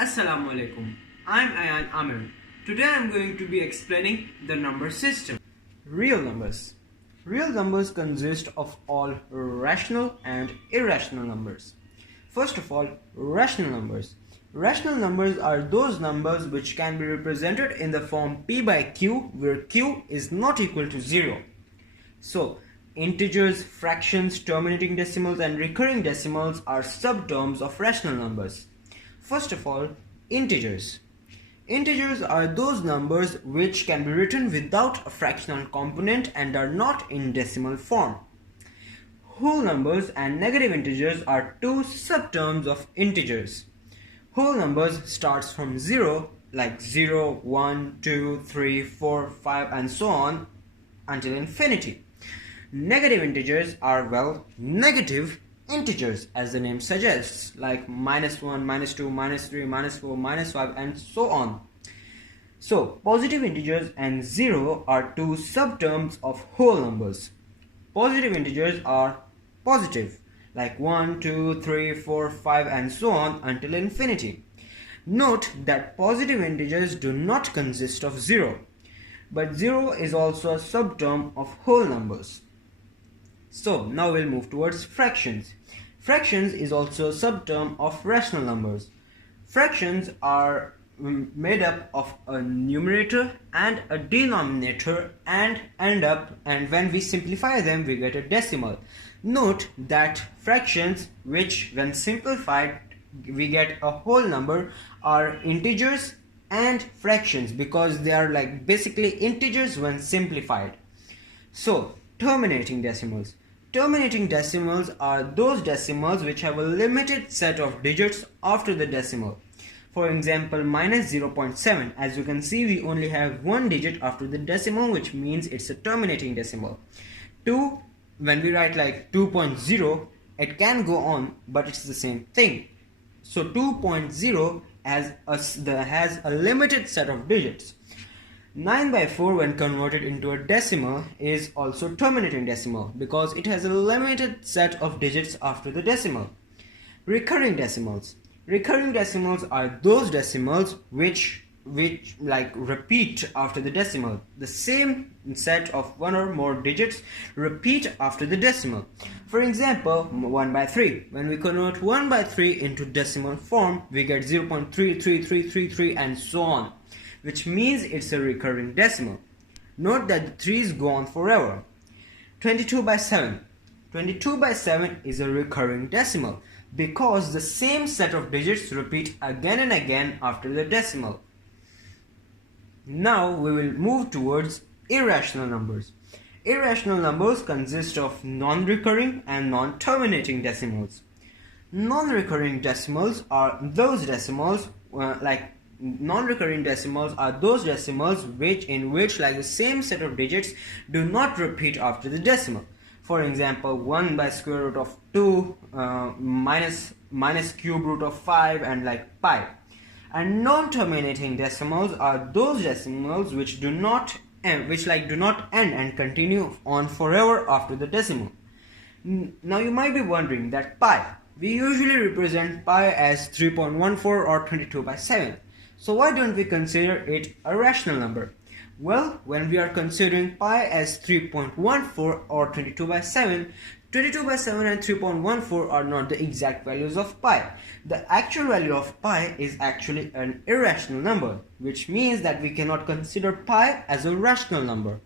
Assalamu alaikum. I'm Aayan. Today I'm going to be explaining the number system. Real numbers. Real numbers consist of all rational and irrational numbers. First of all, rational numbers. Rational numbers are those numbers which can be represented in the form p by q, where q is not equal to 0. So, integers, fractions, terminating decimals and recurring decimals are subterms of rational numbers. First of all, integers. Integers are those numbers which can be written without a fractional component and are not in decimal form. Whole numbers and negative integers are two subterms of integers. Whole numbers starts from 0 like 0, 1, 2, 3, 4, 5 and so on until infinity. Negative integers are, negative integers as the name suggests, like -1, -2, -3, -4, -5 and so on. So positive integers and 0 are two subterms of whole numbers. Positive integers are positive, like 1, 2, 3, 4, 5 and so on until infinity. Note that positive integers do not consist of 0, but 0 is also a subterm of whole numbers. So now we'll move towards fractions. Fractions is also a subterm of rational numbers. Fractions are made up of a numerator and a denominator and when we simplify them we get a decimal. Note that fractions which when simplified we get a whole number are integers and fractions because they are like basically integers when simplified. So terminating decimals. Terminating decimals are those decimals which have a limited set of digits after the decimal. For example, -0.7. As you can see, we only have one digit after the decimal, which means it's a terminating decimal. 2, when we write like 2.0, it can go on, but it's the same thing. So 2.0 has a limited set of digits. 9/4 when converted into a decimal is also terminating decimal because it has a limited set of digits after the decimal. Recurring decimals. Recurring decimals are those decimals which repeat after the decimal. The same set of one or more digits repeat after the decimal. For example, 1/3. When we convert 1/3 into decimal form, we get 0.33333 and so on, which means it's a recurring decimal. Note that the 3's go on forever. 22/7. 22/7 is a recurring decimal because the same set of digits repeat again and again after the decimal. Now we will move towards irrational numbers. Irrational numbers consist of non-recurring and non-terminating decimals. Non-recurring decimals are those decimals Non-recurring decimals are those decimals in which the same set of digits do not repeat after the decimal. For example, 1 by square root of 2, minus cube root of 5 and pi. And non-terminating decimals are those decimals which do not end and continue on forever after the decimal. Now you might be wondering that pi. We usually represent pi as 3.14 or 22/7. So why don't we consider it a rational number? Well, when we are considering pi as 3.14 or 22/7, 22/7 and 3.14 are not the exact values of pi. The actual value of pi is actually an irrational number, which means that we cannot consider pi as a rational number.